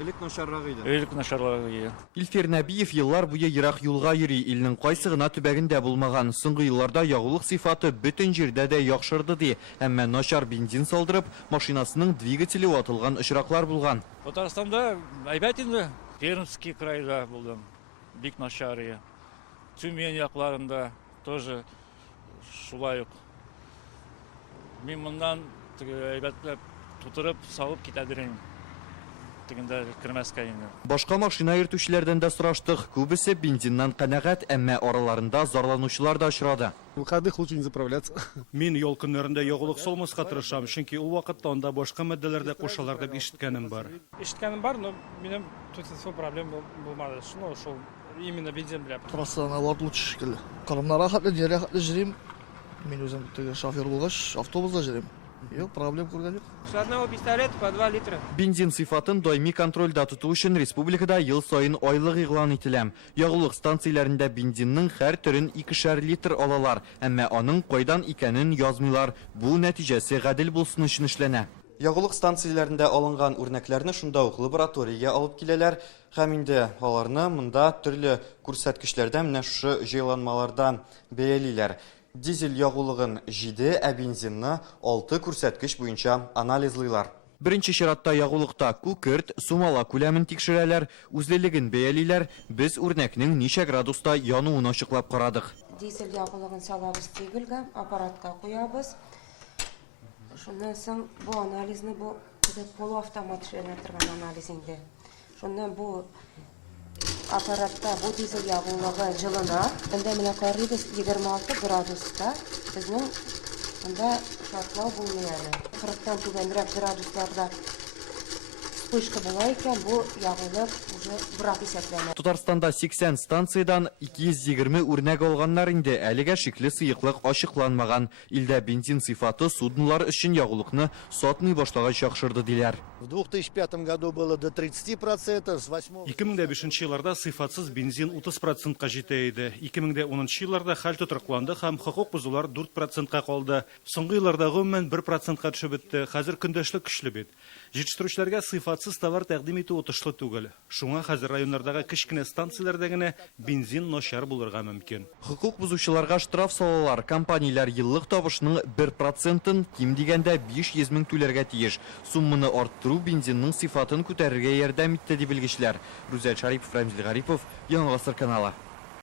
Элек начаррагы иде. Элек начарлыгы. Илфер Нәбиев еллар буе ерак юлга йөри, илнең кайсы гына төбәгендә булмаган. Соңгы елларда ягулык сыйфаты бөтен җирдә дә яхшырды ди. Әмма начар бензин салдырып, машинасының двигателе ватылган очраклар булган. Татарстанда әйбәт инде. Пермский крайда булдым. Бик начар. Тюмень якларында тоже шулай ук. Мин моннан әйбәтләп тутырып салып китәдерим. Тегендә кирмәскә инде. Башка машина йөртүчеләрдән дә сораштык. Күбесе бензиннан канәгать, әмма араларында зарланучылар да очрады. Выходных лучше не заправляться. Мин ял көннәрендә ягулык салмаска тырышам, чөнки ул вакытта анда башка матдәләр дә кушалар дип ишеткәнем бар. Ишеткәнем бар, но минем тут свой проблем булмады. Шуны шул именно бензин белән. Трассаны лучше шикелле. Кырымна рахатлы, рәхәтле җирим. Мин үзем шофер булгач, автобуста җирим. Юк, проблем күргән юк. С одного пистолета по 2 литра. Бензин сыйфатын даими контрольдә тоту өчен республикада ел саен айлык игълан ителә. Ягулык станцияләрендә бензинның һәр төрен 2,5 литр алалар, әмма аның кайдан икәнен язмыйлар. Бу нәтиҗәсе гадел булсын өчен эшләнә. Ягулык станцияләрендә алынган үрнәкләрне шунда ук лабораториягә алып киләләр, һәм инде аларны монда төрле күрсәткечләрдә менә шушы җайланмаларда бәялиләр. Дизель ягулыгын 7, ә бензинны 6 күрсәткеч буенча анализлыйлар. Беренче чиратта ягулыкта күкерт, сумала күләмен тикшерәләр, үзлелеген бәялиләр. Без үрнәкнең ничә градуста януын ачыклап карадык. Дизель ягулыгын салабыз тигелгә, аппаратка куябыз. Шуннан соң бу анализны бу полуавтомат эшләнә торган анализ инде. Шуннан бу аппаратта бу дизель ягулыгы җылына. Инде менә карыйбыз 26 градуста. Безнең анда шартлау булмый әле. 40-тан түбәнрәк градусларда вспышка була икән, бу ягулык уже брак исәпләнә. Татарстанда 80 станциyaдан 220 үрнәк алганнар инде. Әлегә шикле сыйыклык ачыкланмаган. Илдә бензин сыйфаты суднолар өчен ягулыкны сатмый башлагач яхшырды диләр. В 2005 году было до 30%, с 8 2005 елларда сыйфатсыз бензин 30%-ка җитә иде. 2010 елларда хәл тотрыкланды һәм хокук бузулар 4%-ка калды. Соңгы елларда гомумән 1%-ка төшеп бетте. Хәзер көндәшлек көчле бит. Җитештерүчеләргә сыйфатсыз товар тәкъдим итү отышлы түгел. Шуңа хәзер районнардагы кечкенә станцияләрдә генә бензин начар булырга мөмкин. Хокук бузучыларга штраф салалар. Компанияләр еллык табышның 1%-ын ким дигәндә 500 мең түләргә тиеш. Сумманы арттыру бензинның сыйфатын күтәрергә ярдәм итте дип белгечләр. Рүзәл Шарипов, Рамзил Гарипов, Яңа Гасыр каналы.